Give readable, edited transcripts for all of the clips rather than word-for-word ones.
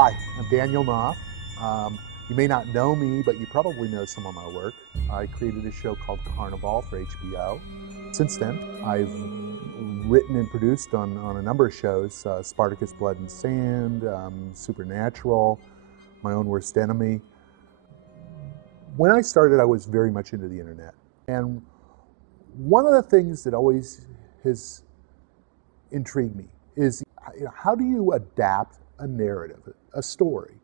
Hi, I'm Daniel Knopf. You may not know me, but you probably know some of my work. I created a show called Carnival for HBO. Since then, I've written and produced on a number of shows, Spartacus, Blood and Sand, Supernatural, My Own Worst Enemy. When I started, I was very much into the internet. And one of the things that always has intrigued me is how do you adapt a narrative, a story,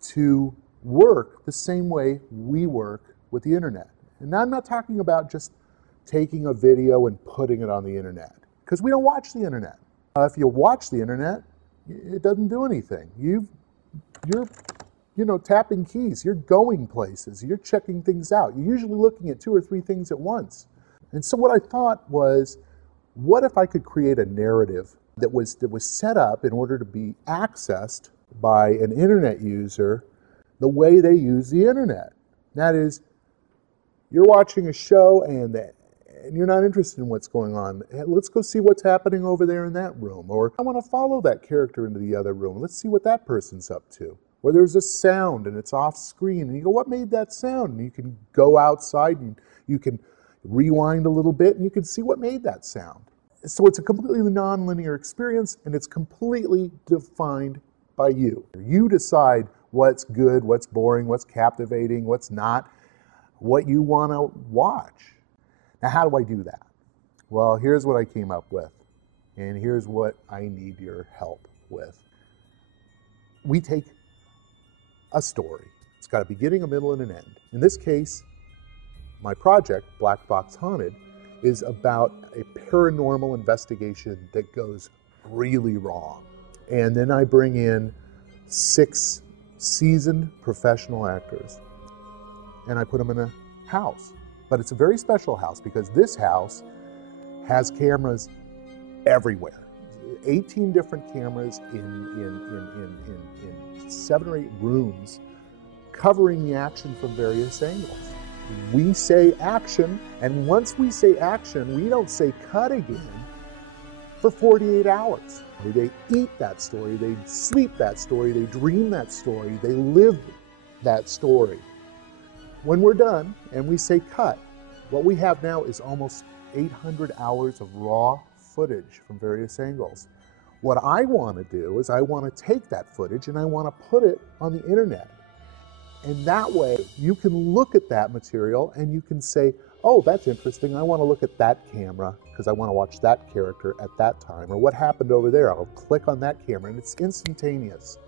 to work the same way we work with the internet? And I'm not talking about just taking a video and putting it on the internet, because we don't watch the internet. If you watch the internet, it doesn't do anything. You're tapping keys, you're going places, you're checking things out. You're usually looking at 2 or 3 things at once. And so what I thought was, what if I could create a narrative that was set up in order to be accessed by an internet user the way they use the internet? That is, you're watching a show and you're not interested in what's going on. Let's go see what's happening over there in that room. Or I want to follow that character into the other room. Let's see what that person's up to. Or there's a sound and it's off screen and you go, what made that sound? And you can go outside and you can rewind a little bit and you can see what made that sound. So it's a completely non-linear experience and it's completely defined by you. You decide what's good, what's boring, what's captivating, what's not, what you want to watch. Now, how do I do that? Well, here's what I came up with, and here's what I need your help with. We take a story. It's got a beginning, a middle, and an end. In this case, my project, Black Box Haunted, is about a paranormal investigation that goes really wrong. And then I bring in 6 seasoned professional actors, and I put them in a house. But it's a very special house because this house has cameras everywhere. 18 different cameras in 7 or 8 rooms covering the action from various angles. We say action, and once we say action, we don't say cut again for 48 hours. They eat that story, they sleep that story, they dream that story, they live that story. When we're done and we say cut, what we have now is almost 800 hours of raw footage from various angles. What I want to do is I want to take that footage and I want to put it on the internet. And that way you can look at that material and you can say, oh, that's interesting. I want to look at that camera because I want to watch that character at that time. Or what happened over there? I'll click on that camera and it's instantaneous.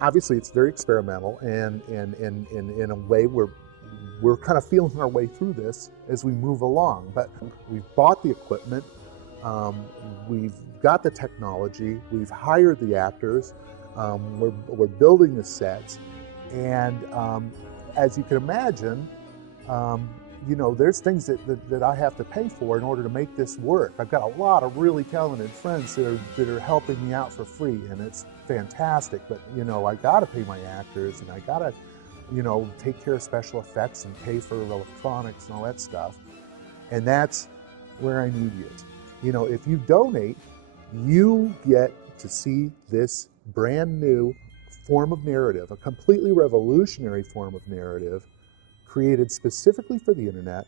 Obviously, it's very experimental and in a way we're kind of feeling our way through this as we move along. But we've bought the equipment, we've got the technology, we've hired the actors, we're building the sets. And as you can imagine, there's things that I have to pay for in order to make this work. I've got a lot of really talented friends that are helping me out for free, and it's fantastic. But I got to pay my actors, and I got to take care of special effects and pay for electronics and all that stuff. And that's where I need you. If you donate, you get to see this brand new form of narrative, a completely revolutionary form of narrative created specifically for the internet,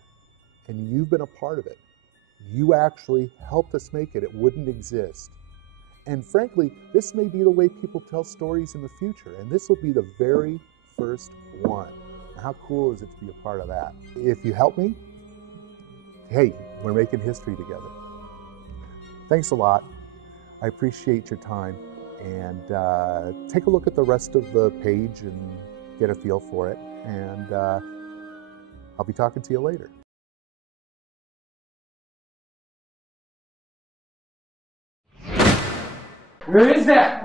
and you've been a part of it. You actually helped us make it. It wouldn't exist. And frankly, this may be the way people tell stories in the future, and this will be the very first one. How cool is it to be a part of that? If you help me, hey, we're making history together. Thanks a lot. I appreciate your time. And take a look at the rest of the page and get a feel for it. And I'll be talking to you later. Where is that?